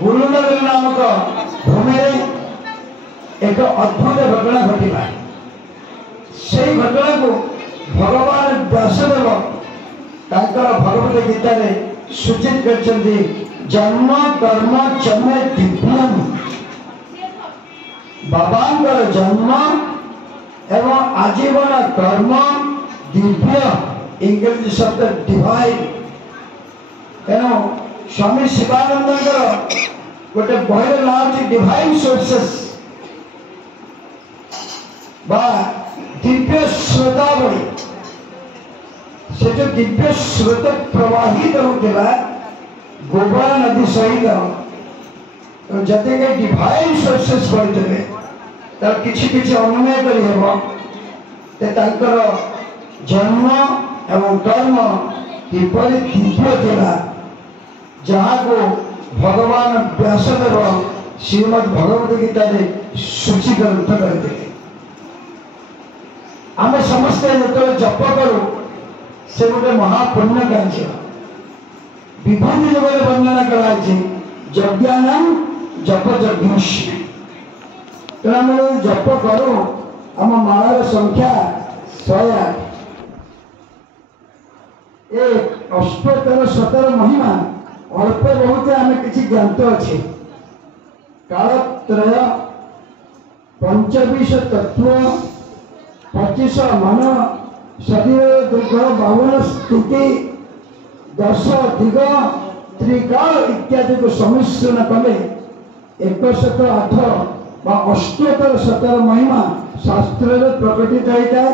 गुरुनगर नामक भूमि एक अद्भुत घटना घटला। से घटना को भगवान व्यासदेव भगवत गीता रे सूचित करछन्ति जन्म कर्म चमे दिव्यम। बाबांकर जन्म एवं आजीवन कर्म दिव्य इंग्रजी शब्द डिवाइन। एवं स्वामी शिवानंद गोटे बहर ना डिवाइन सोर्सेस बा दिव्य स्रोतावली। से जो दिव्य स्रोत प्रवाहित होता गोबर नदी सहित तो जते के डिवाइन सोर्सेस बढ़ते तर किछि किछि अनुमय करी हेबो ते तांकर जन्म एवं कर्म किपरि दिव्य थिला जहाँ को भगवान व्यासदेव श्रीमद् भगवत गीता रे सूचीकृत करते। आम समस्ते जो जप करूँ से गोटे महापुण्य कार्य विभिन्न जगह वर्णना कराई यज्ञानाम जप यज्ञ। तेना आम जप करूँ आम मालार संख्या 108 एक अष्टोत्तर 17 महिमा अल्प बहुत आम कि ज्ञात अच्छे। कालत्रय 25 तत्व 25 मन शरीर दुर्ग 52 स्थिति 10 दिग त्रिकाल इत्यादि को सम्मिश्रण कले 108 अष्टोत्तर 17 महिमा शास्त्र प्रकटित होता है।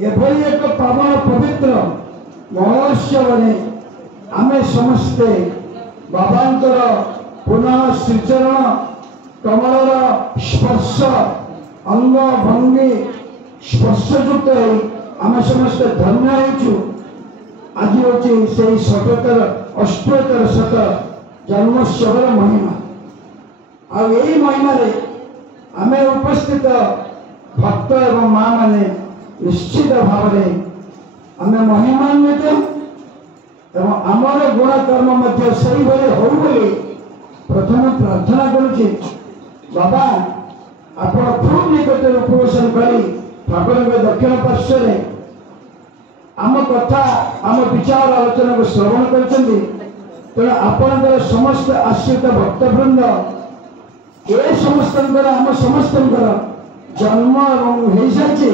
एभली एक पावन पवित्र महोत्सव आमे समस्ते बाबांकर पुनः श्रीचरण कमलर स्पर्श अंग भंगी स्पर्शयुक्त आम समस्ते धन्य हो। आज हूँ से 77 अष्टोत्तर शत जन्मोत्सव महिमा आ यही महिमा आम उपस्थित भक्त एवं माँ माने निश्चित भाव आम महिमान्वित एवं आमर गुण कर्म मध्य सही भले हो प्रथम प्रार्थना करुचे। बाबा आपण खूब निकट उपवेशन करी ठाकुर के दक्षिण पार्श्व आम कथा आम विचार आलोचना को श्रवण करछन्ति। तेणु आपण समस्त आश्रित भक्तवृंद ए समस्त आम समस्त जन्म हो सारी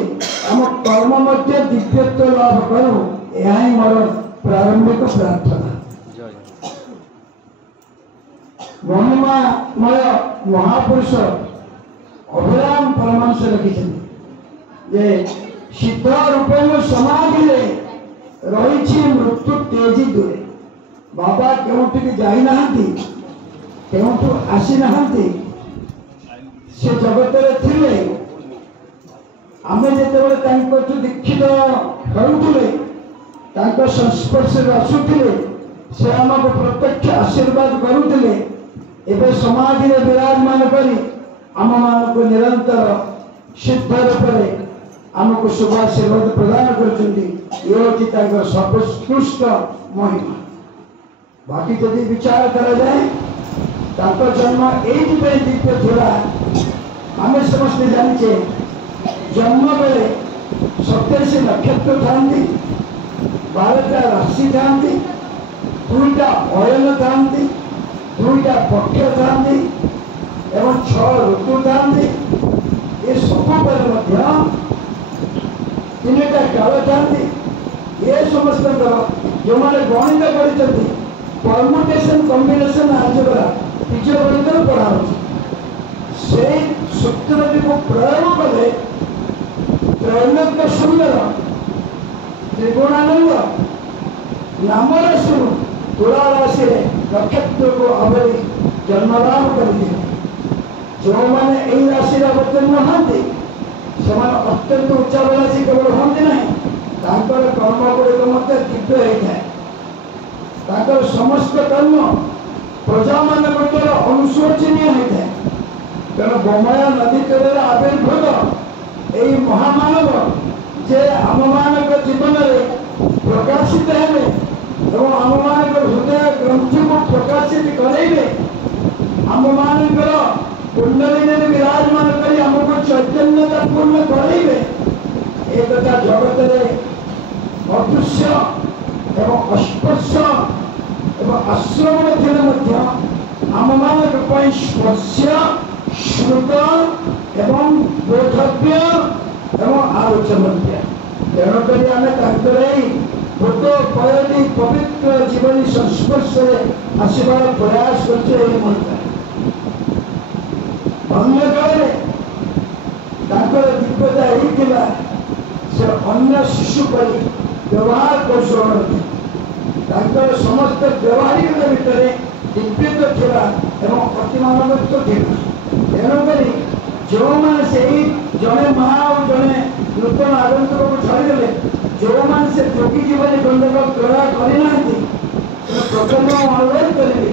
आम कर्म मध्य दिव्यत्व लाभ करूँ यह ही मोर प्रारंभिक प्रार्थना। महिमामय महापुरुष अभिराम परमहंस लिखिछन्ति सिद्ध रूपेण समाधि रही मृत्यु तेजी दूरे। बाबा केउठी जाई नाहंती केउठू आसी नाहंती से जगत रे थिले आमे जेतेबेले तांको दीक्षित करूथिले तांको संस्पर्श आसुथिले से आमको प्रत्यक्ष आशीर्वाद करूथिले। एबे समाधि रे विराजमान करी आम मानक निरंतर सिद्ध रूपे आमको शुभाशीर्वाद प्रदान करछन्ति। ये होची तांको सर्वोत्कृष्ट महिमा। बाकी यदि विचार करा जाए तांको जन्म एइथि पे दिव्य थिला। आमे समस्त जानिछे जन्म बेले 27 नक्षत्र थांती 12टा राशि थांती 2टा अयन थांती 2टा पक्ष थांती एवं 6 ऋतु थांती। ये सब पर मध्य 3टा काल थांती। ये समस्त जो मैंने गणित कर परमुटेशन कॉम्बिनेशन आजरा बीज गणित पढ़ा से सूत्र को प्रयोग कले त्रैलोक्य सुंदर त्रिगुणानंद नाम राशि तुला राशि नक्षत्र को अवरी जन्मदान कर जो मैंने यही राशि अवतीर्ण हाँ से अत्यंत उच्चाभिलाषी केवल हमें ना कर्म गुड़िक दिव्य होता है। समस्त कर्म प्रजा मान अनुशोचनीय होता है। तेणु गोमया नदी तीर आविर्भूत यही महामानव जे आम मान जीवन में प्रकाशित है आम मान हृदय ग्रंथि को प्रकाशित ମର୍ଯ୍ୟାଦା ପୂर्ण କରିବେ ଏ କଥା ଜଗତରେ ଅଦୃଶ୍ୟ ଏବଂ ଅସ୍ପର୍ଶ ଏବଂ ଆଶ୍ରମରେ ଥିଲେ ମଧ୍ୟ ଆମମାନଙ୍କ ପାଇଁ ସ୍ପର୍ଶ ଶ୍ରୁତ ଏବଂ ବୋଧବ୍ୟ ଏବଂ ଆଲୋଚନୀୟ। ତେଣୁକରି ଆମେ ତାଙ୍କର ଏଇ ଭୂତ ପୟଟି ପବିତ୍ର ଜୀବନୀ ସଂସ୍ପର୍ଶରେ ଆସିବାର ପ୍ରୟାସ କରୁଛୁ। ଏହି ମନ୍ତ୍ର ଅନ୍ୟ କାଳରେ ତାଙ୍କର ଦିବ୍ୟତା ହେଇଥିଲା ସେ ଅନ୍ୟ ଶିଶୁ ପରି ବ୍ୟବହାର କୌଶଳ ତାଙ୍କର ସମସ୍ତ ବ୍ୟବହାରିକତା ଭିତରେ ଦିବ୍ୟତା ଥିଲା ଏବଂ ଅତିମାନବତ୍ୱ ଥିଲା। ତେଣୁକରି ଯେଉଁମାନେ ସେହି ଜଣେ ମା ଆଉ ଜଣେ ନୂତନ ଆଗନ୍ତୁକକୁ ଛାଡ଼ିଦେଲେ, ଯେଉଁମାନେ ସେ ଯୋଗୀ ଜୀବନୀ ଖଣ୍ଡକ କ୍ରୟ କରିନାହାନ୍ତି, ପ୍ରଥମେ ଅନୁରୋଧ କରିବି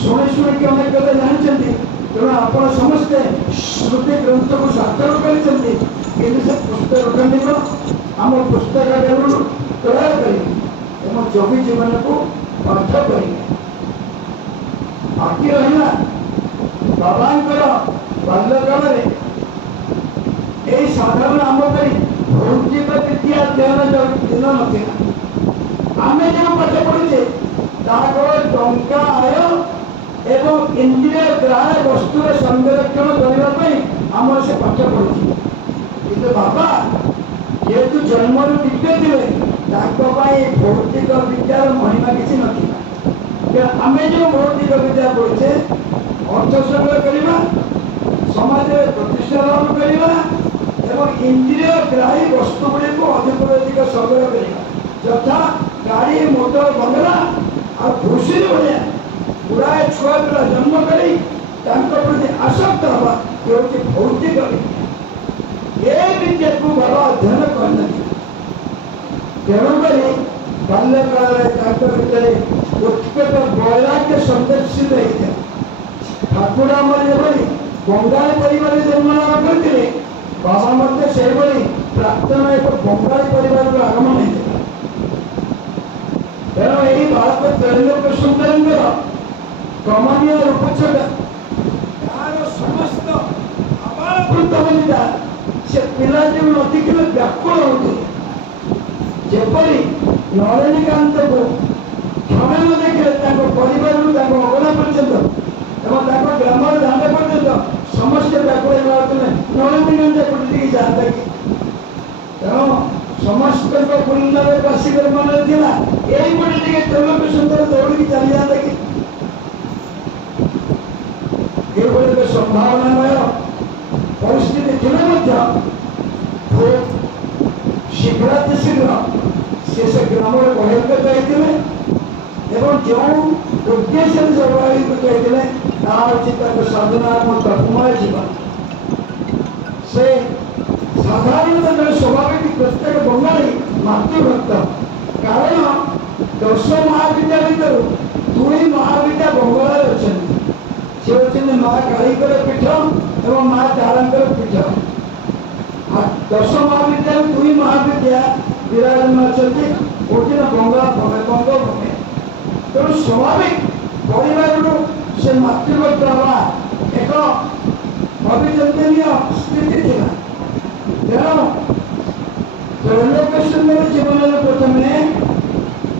ଶୁଣି ଶୁଣିକି ଅନେକ କଥା ଜାଣିଛନ୍ତି। ତେଣୁ ଆପଣ ସମସ୍ତେ ସ୍ମୃତି ଗ୍ରନ୍ଥକୁ ସ୍ୱାକ୍ଷର କରିଛନ୍ତି, କିନ୍ତୁ ସେ ପୁସ୍ତକ ଖଣ୍ଡିକ ଆମ ପୁସ୍ତକାଳୟରୁ କ୍ରୟ କରିବେ ଏବଂ ଯୋଗୀ ଜୀବନକୁ ପାଠ କରିବେ। ବାକି ରହିଲା ବାବାଙ୍କର ବାଲ୍ୟକାଳରେ ଏହି ସାଧାରଣ ଆମ ପାଇଁ ଭୌତିକ ବିଦ୍ୟା ଅଧ୍ୟୟନ ଦିନ ନଥିଲା। ଆମେ ଯେଉଁ ପାଠ ପଢୁଛେ ତାହା କେବଳ ଟଙ୍କା ଆୟ ଏବଂ ଇନ୍ଦ୍ରିୟ ଗ୍ରାହ୍ୟ ବସ୍ତୁର ସଂରକ୍ଷଣ କରିବା ପାଇଁ ଆମର ସେ ପାଠ ପଢୁଛି। କିନ୍ତୁ ବାବା ଯେହେତୁ ଜନ୍ମରୁ ଦିବ୍ୟ ଥିଲେ ତାଙ୍କ ପାଇଁ ଭୌତିକ ବିଦ୍ୟାର ମହିମା କିଛି ନଥିଲା। ଆମେ ଯେଉଁ ଭୌତିକ ବିଦ୍ୟା ପଢୁଛେ ଅର୍ଥ ସଂଗ୍ରହ କରିବା, ସମାଜରେ ପ୍ରତିଷ୍ଠା ଲାଭ କରିବା ଏବଂ ଇନ୍ଦ୍ରିୟ ଗ୍ରାହୀ ବସ୍ତୁ ଗୁଡ଼ିକୁ ଅଧିକରୁ ଅଧିକ ସଂଗ୍ରହ କରିବା, ଯଥା ଗାଡ଼ି ମୋଟର ବଙ୍ଗଲା ଆଉ ଘୁଷୁରୀ ଭଳିଆ ଗୁଡ଼ାଏ ଛୁଆ ପିଲା ଜନ୍ମ କରି ତାଙ୍କ ପ୍ରତି ଆସକ୍ତ ହେବା ହେଉଛି ଭୌତିକ ବିଦ୍ୟା। ଏ ବିଦ୍ୟାକୁ ଭଲ ଅଧ୍ୟୟନ କରିନଥିଲା। ତେଣୁକରି ବାଲ୍ୟକାଳରେ ତାଙ୍କ ଭିତରେ ଉତ୍କଟ ବୈରାଗ୍ୟ ସନ୍ଦର୍ଶିତ ହେଇଥିଲା। ଠାକୁର ଆମର ଯେଭଳି ବଙ୍ଗାଳୀ ପରିବାରରେ ଜନ୍ମ ଲାଭ କରିଥିଲେ, ବାବା ମଧ୍ୟ ସେହିଭଳି ପ୍ରାକ୍ତନ ଏକ ବଙ୍ଗାଳୀ ପରିବାରରୁ ଆଗମନ ହେଇଥିଲା। ତେଣୁ ଏହି ବାଳକ ତ୍ରୈଲୋକ୍ୟ ସୁନ୍ଦରଙ୍କର କମନୀୟ ରୂପଛଟା ତାହାର ସମସ୍ତ ଆବାଳ ବୃଦ୍ଧ ବନିତା ସେ ପିଲା ଯେଉଁ ନ ଦେଖିଲେ ବ୍ୟାକୁଳ ହେଉଥିଲେ। ଯେପରି ନଳିନୀକାନ୍ତକୁ କ୍ଷମା ନ ଦେଖିଲେ ତାଙ୍କ ପରିବାରରୁ ତାଙ୍କ ଅଗଣା ପର୍ଯ୍ୟନ୍ତ ଏବଂ ତାଙ୍କ ଗ୍ରାମର ଦାଣ୍ଡ ପର୍ଯ୍ୟନ୍ତ ସମସ୍ତେ ବ୍ୟାକୁଳ ହେଉଥିଲେ, ନଳିନୀକାନ୍ତ ଏପଟେ ଟିକେ ଯାଆନ୍ତା କି। ତେଣୁ ସମସ୍ତଙ୍କ ବୃନ୍ଦାରେ ବାସିକର ମନରେ ଥିଲା ଏଇପଟେ ଟିକେ ତ୍ରୈଲୋକ୍ୟ ସୁନ୍ଦର ଦୌଡ଼ିକି ଚାଲିଯାଆନ୍ତା କି। ଏଭଳି ଏକ ସମ୍ଭାବନାମୟ ପରିସ୍ଥିତି ଥିଲେ ମଧ୍ୟ ଶୀଘ୍ର ସେ ଗ୍ରାମରେ ବହିର୍ଗତ ହେଇଥିଲେ ଏବଂ ଯେଉଁ ଉଦ୍ଦେଶ୍ୟରେ ସେ ବହିର୍ଗତ ହେଇଥିଲେ ତାହା ହେଉଛି ତାଙ୍କ ସାଧନା ଏବଂ ତପମୟ ଜୀବନ। ସେ ସାଧାରଣତଃ ଜଣେ ସ୍ୱାଭାବିକ ପ୍ରତ୍ୟେକ ବଙ୍ଗାଳୀ ମାତୃଭକ୍ତ, କାରଣ 10 ମହାବିଦ୍ୟା ଭିତରୁ 2 ମହାବିଦ୍ୟା ବଙ୍ଗଳାରେ ଅଛନ୍ତି। ସେ ହେଉଛନ୍ତି ମା କାଳୀଙ୍କର ପୀଠ ଏବଂ ମା ତାରାଙ୍କର ପୀଠ। 10 ମହାବିଦ୍ୟାରୁ 2 ମହାବିଦ୍ୟା ବିରାଜମାନ ଅଛନ୍ତି ଗୋଟିଏ ବଙ୍ଗଭୂମି। ତେଣୁ ସ୍ୱାଭାବିକ ପରିବାରରୁ ସେ ମାତୃଭକ୍ତ ହେବା ଏକ ଅଭିନନ୍ଦନୀୟ ସ୍ଥିତି ଥିଲା। ତେଣୁ ତ୍ରୈଲୋକ୍ୟ ସୁନ୍ଦର ଜୀବନରେ ପ୍ରଥମେ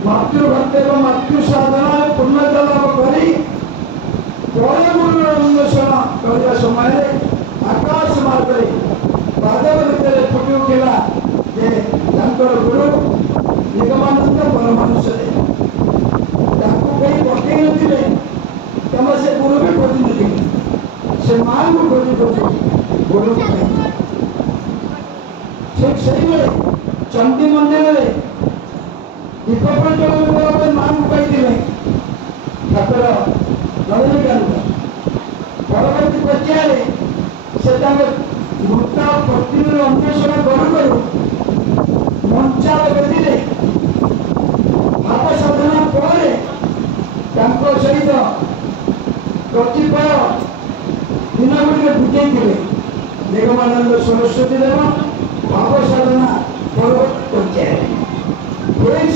ମାତୃଭକ୍ତ ଏବଂ ମାତୃ ସାଧନାରେ ପୂର୍ଣ୍ଣତା ଲାଭ କରି ପରେ ଗୁରୁର ଅନ୍ୱେଷଣ କରିବା ସମୟରେ ଆକାଶ ମାର୍ଗରେ ବାଦଲ ଭିତରେ ଫୁଟି ଉଠିଲା ଯେ ତାଙ୍କର ଗୁରୁ ନିଗମାନନ୍ଦ ପରମହଂସରେ ତାଙ୍କୁ କେହି ପଠେଇ ନଥିଲେ, ତେଣୁ ସେ ଗୁରୁ ବି ଖୋଜି ନଥିଲେ, ସେ ମାଙ୍କୁ ଖୋଜି ଗୁରୁ ପାଇଥିଲେ। ଠିକ୍ ସେଇଭଳି ଚଣ୍ଡୀ ମନ୍ଦିରରେ ଦୀପ ପ୍ରଜ୍ୱଳନ କରିବା ପାଇଁ ମାଙ୍କୁ ପାଇଥିଲେ ଠାକୁର ନଳିନୀକାନ୍ତ। ପରବର୍ତ୍ତୀ ପର୍ଯ୍ୟାୟରେ ସେ ତାଙ୍କ ମୃତ ପତ୍ନୀର ଅନ୍ୱେଷଣ କରୁ କରୁ ମଞ୍ଚାର ବେଦୀରେ ଭାବ ସାଧନା ପରେ ତାଙ୍କ ସହିତ କତିପୟ ଦିନଗୁଡ଼ିକ ବିତେଇଥିଲେ। ନିଗମାନନ୍ଦ ସରସ୍ୱତୀ ଦେବ ଭାବ ସାଧନା ପରବର୍ତ୍ତୀ ପର୍ଯ୍ୟାୟରେ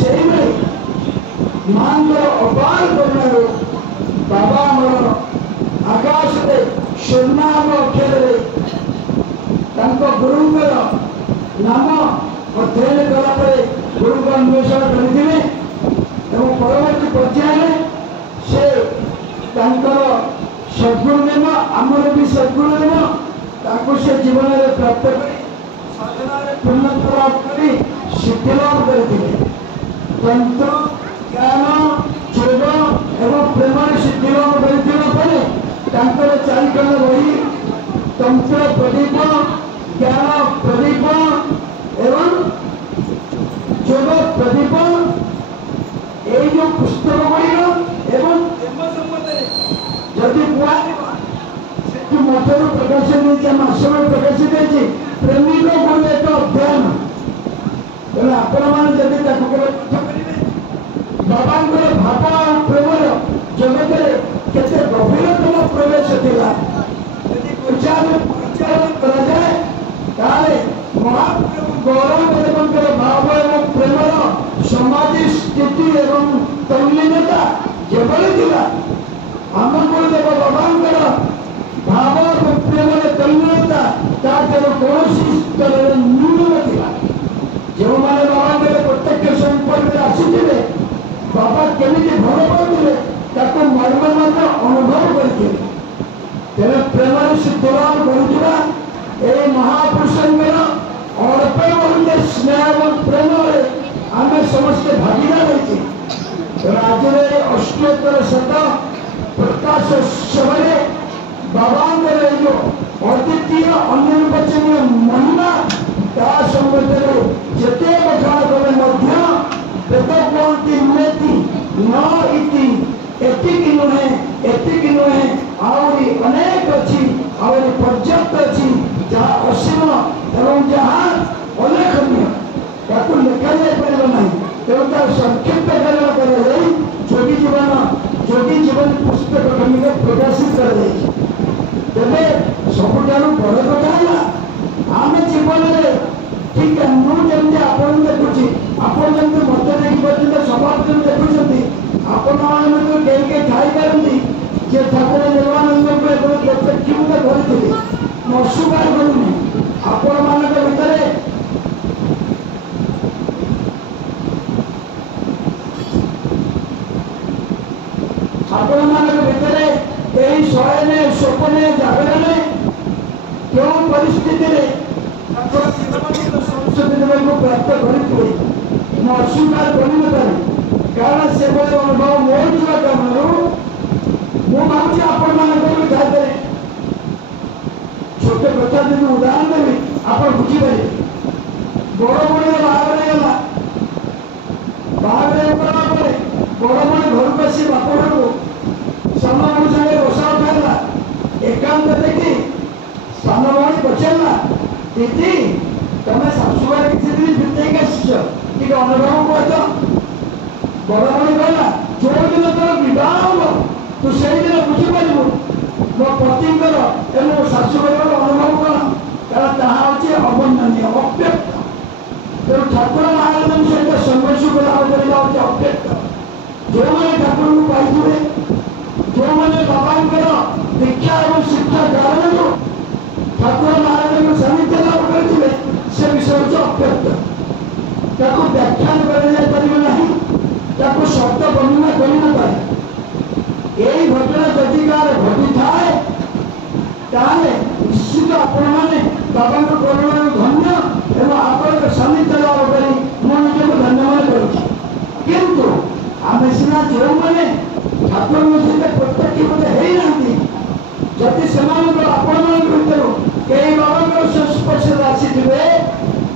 ସେଇଭଳି ମାଙ୍କର ଅପାର କରୁଣାରୁ ବାବା ଆମର ଆକାଶରେ ସ୍ୱର୍ଣ୍ଣାଭ ଅକ୍ଷରରେ ତାଙ୍କ ଗୁରୁ सद्गुरुदेव आमर भी सद्गुरुदेव से जीवन में प्राप्त कर पूर्ण लाभ कर सिद्धि लाभ करते तंत्र ज्ञान योग एवं प्रेम सिद्धि लाभ कर चारिखंड बही तंत्र प्रदीप ज्ञान प्रदीप एवं योग प्रदीप ये जो पुस्तक गुड़िक एवं जदि कह मठर प्रकाशित आश्रम प्रकाशित होती प्रेमिक गुण एक अध्ययन तेना आपण मैंने बाबा भाव और प्रेम जगत केते गभीरतम प्रवेश थिला कराए महाप्रभु गौरव भाव और प्रेमर समाधि स्थिति एवं तल्लीनता जबरी थिला आम गुरुदेव बाबा भाव और प्रेम तल्लीनता कौन स्तर न्यून था जो मैंने बाबा प्रत्यक्ष संपर्क आसीथे बाबा केमी भल पाते मर्म अनुभव करते प्रेम सिद्ध लाभ कर महापुरुषंकर अर्पण बोलते स्नेह और प्रेम आम समस्ते भागीदार होती आज अष्टोत्तर शत प्रकाश उत्सव बाबा जो अद्वितीय अनिर्वचनीय महिमा ता संबंध जिते बखाण कले वेद कहती नुहेति न इति एतिकी नुहे आहरी अनेक अच्छी आहरी पर्याप्त अच्छी जहाँ असीम एवं जहाँ अलेखनीय ताकू लिखा जापर ना तेणु संक्षिप्त कर जोगी जीवन पुस्तक खंडिका प्रकाशित कर तेरे सबुठ बड़ कथा है आम जीवन में ठीक है मुझे आपन देखुची आपन जमी मत देखिए समाज देखुं आपण मैंने कई खाई पारती जे ठाकुर निर्वानंद को प्रत्यक्ष करती अस्वीकार करूनी आपण मान भितर आपण मान भितर यही शयने स्वप्ने जागरणे क्यों परिस्थिति संस्कृति को प्राप्त कर अस्वीकार कर कारण से अनुभव मोर काम मुझे आपण मान खाते छोट कथा दिन उदाहरण देवी आप बुझीपारे बड़ बड़ी बाहर बाहर बड़ बड़ी घर को आसी बाप को सान भाई सागे बसा उठाला एकांत देखी सान भाई पचारा दीदी तुम्हें शाशुबार किसी दिन बीते आसीच अनुभव कह बड़ भाई कहला जो दिन तोर बह हम तू से दिन बुझीपार मो पतिकर एवं शाशुबार अनुभव कौन कारण ताहा अवर्णनीय अव्यक्त तेणु ठाकुर महाराज सहित संघर्ष करवा अव्यक्त जो मैंने ठाकुर को पाई जो मैंने बाबा दीक्षा और शिक्षा कारण ठाकुर महाराज सानिध्य लाभ करते से विषय हूँ अव्यक्त व्याख्यान कर शब्द वर्णना कर यही घटना जदि गाँव घटी थाए निश्चित आपण मैंने बाबा करुणा धन्य एवं आप सानिध्य लाभ कर मुझे धन्यवाद करूँ आम सीना जो मैंने ठाकुर सहित प्रत्यक्ष बोधे होना जदि से आपण भितर कई बाबा संस्पर्श आसी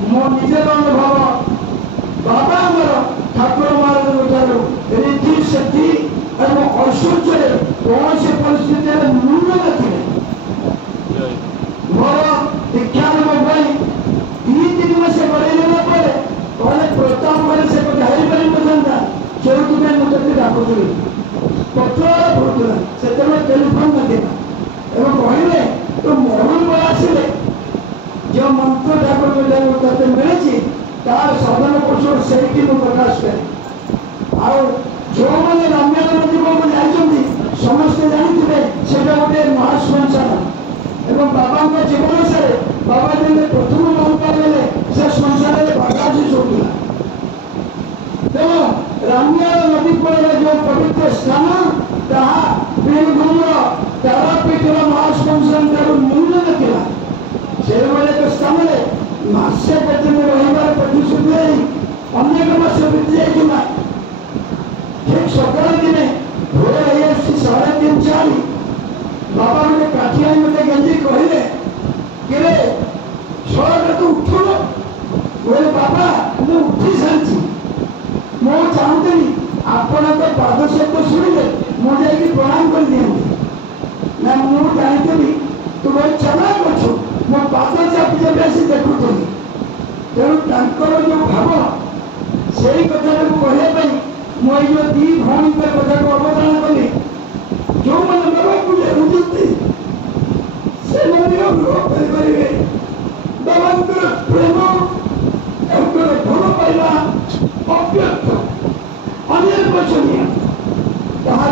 मो निजर अनुभव बाबा ठाकुर महाराज रीति सिद्धि एवं ऐश्वर्य कौन सी परिस्थिति न्यून थे मोर दीक्षानुभव 2-3 मास बढ़ेगा कहले प्रताप से हारी पार जो तुम्हें मुझे डाकुली पत्र पड़ूला से टेलीफोन नथिला कहले तो मोहन बल आसिले जो मंत्र ठाकुर मिली तार साधन कौशल से प्रकाश करे जो मैंने रामायण जीवन को जाती समस्ते जानते से गोटे महाश्मशान एवं बाबा जीवन से बाबा दिन प्रथम मौका देले से श्मशान प्रकाशित होता तेणु रामायण नदी कूल जो पवित्र स्थान ताहा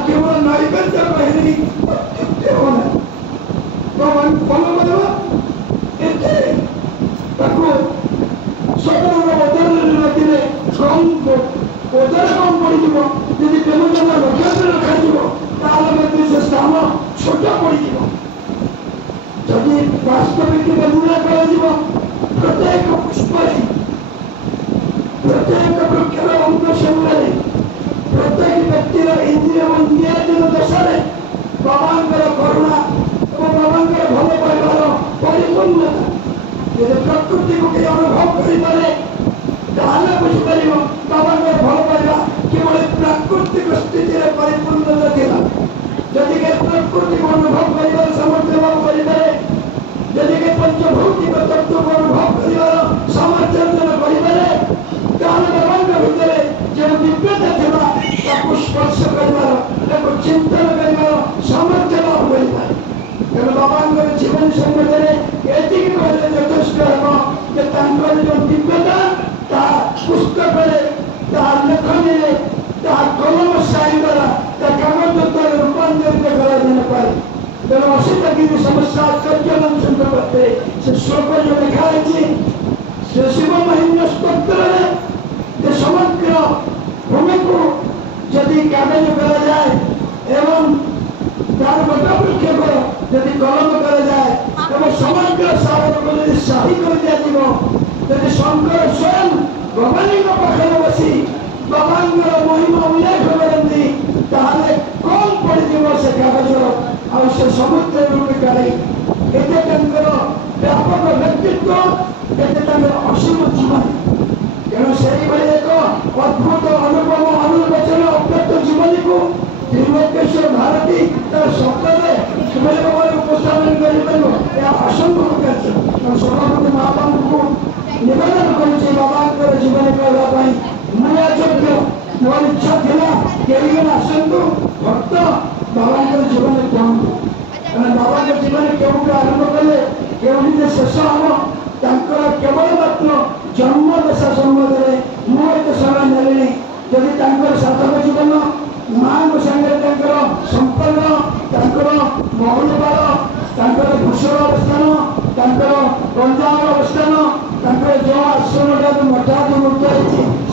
केवल नैवेद्य कहनी भगवान फल करवा एते ताको सदर बदल नथिले कम ओदर कम पड़ जीवो यदि केवल जन नक्षत्र रखा जीवो ताले मध्य से स्थान छोट पड़ जीवो यदि वास्तविक बंधना कर जीवो प्रत्येक पुष्परी प्रत्येक वृक्षर अंग संगरे प्रत्येक व्यक्तिर इंद्रिय नियोजन दशा बाबांकर करुणा और बाबांकर भल पाइबार परिपूर्णता यदि प्रकृति को किए अनुभव करें ताले बुझीपर बाबांकर भल पाइबा केवल प्राकृतिक स्थिति में परिपूर्णता थिला यदि के प्रकृति को अनुभव कर सामर्थ्य लाभ करें यदि के पंचभौतिक तत्व को अनुभव कर सामर्थ्य अर्जन करें बाबांक भितर जो दिव्यता थिला ताको स्पर्श कर चिंतन कर सामर्थ्य लाभ कर तेणु बाबांकर जीवन संबंध में ये कहले यथेष्ट हम जो दिव्यता ता पुस्तक लेखनी कलम शाही द्वारा कागज रूपांतरित कर तेणु अशीतगिरी समस्या चर्चन संदर्भे से श्लोक जो लिखाई शिव महिम्न स्तोत्र समग्र भूमि को यदि कागज करा जाए एवं तार बटा वृक्ष को यदि कलम करा जाए तब समग्र सागर को यदि शाही कर दिया यदि शंकर स्वयं भगवान पाखे बसी बाबांकर महिमा उल्लेख करती ताले कम पड़ से कागज आ समुद्र रूप काढ़ी एते व्यापक व्यक्तित्व एते असीम जीवन तेणु से एक अद्भुत अनुपम अनुवचन अव्यक्त जीवन को त्रिलोकेश्वर भारती तार शब्द उपस्थापन कर असंभव कार्य सभापति महाप्रभु को निवेदन कर बाबांकर जीवन कहवाई मुझे योग्य मोर इच्छा था कई आसतु भक्त बाबांकर जीवन कहूँ बाबांकर जीवन क्यों आरंभ कले क्यों शेष हम केवल मात्र जन्म दशा संबंध में मुझे समय नेली यदि साधक जीवन माँ सागर संपन्न मौलबार भूषण अवस्थान गंजाम अवस्थान जो आश्रम मठादी मुक्त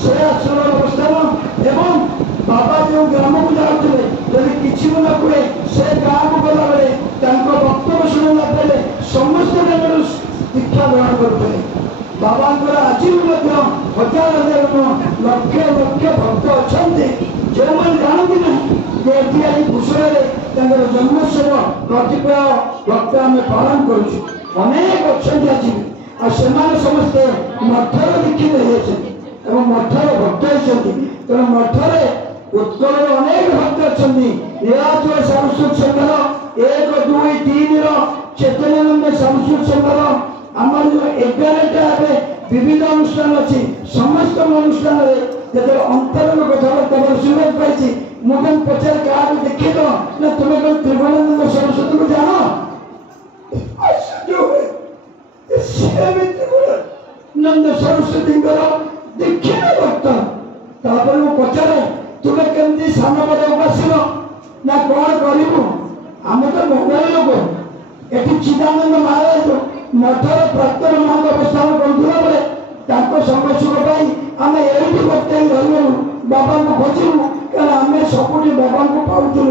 से आश्रम अवस्थान एवं बाबा जो ग्राम को जाते यदि किसी न कहे से गाँव को गला बेले वक्तव्य शुणा बेले समस्त दीक्षा ग्रहण करते बाबांकर आज भी हजार हजार लक्ष लक्ष भक्त अच्छा जो मैंने जानती ना भूषण जन्मोत्सव प्रतिपय भक्त आम पालन करेक अच्छा आज समस्ते मठर दीक्षित होती मठर भक्त होती तेणु मठर उत्कल अनेक भक्त अच्छा नीलाचल सांस्कृतिक संघर 1, 2, 3 चेतनानंद सांस्कृतिक संघर आम जो 11टा विविध अनुष्ठान अच्छी समस्त अनुष्ठान जो अंतरंग कथबार्ता सुविधा पाई मुझे पचार क्या देखे तो ना तुम्हें कौन त्रिभुवनानंद सरस्वती को जानो नंद सरस्वती दीक्षित भक्त पचारे तुम्हें केमती सान पद उपासिल ना कौन करू आम तो मोबाइल लोक ये चिदानंद महाराज मठर प्राक्तन महंत अवस्थान करूला बेले संग सुख पाई आम ये भक्ति रही बाबा को खोजलु क्या आम सबुठ बाबा को पाऊलु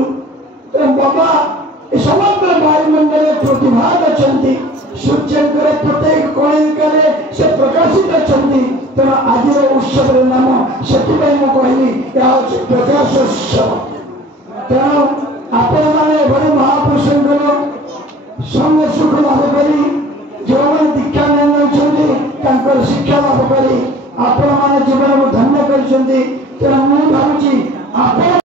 बाबा समग्र वायुमंडल प्रतिभा अच्छा सूर्यंकर प्रत्येक कणिका से प्रकाशित अच्छा तेना आज उत्सव नाम से कहली प्रकाश उत्सव तेणु आपण मैंने महापुरुषंकर संग सुख लाभ कर जो मैंने दीक्षा नहीं शिक्षा लाभ कर आपण मैंने जीवन को धन्य कर तेणु मुझे भावी आप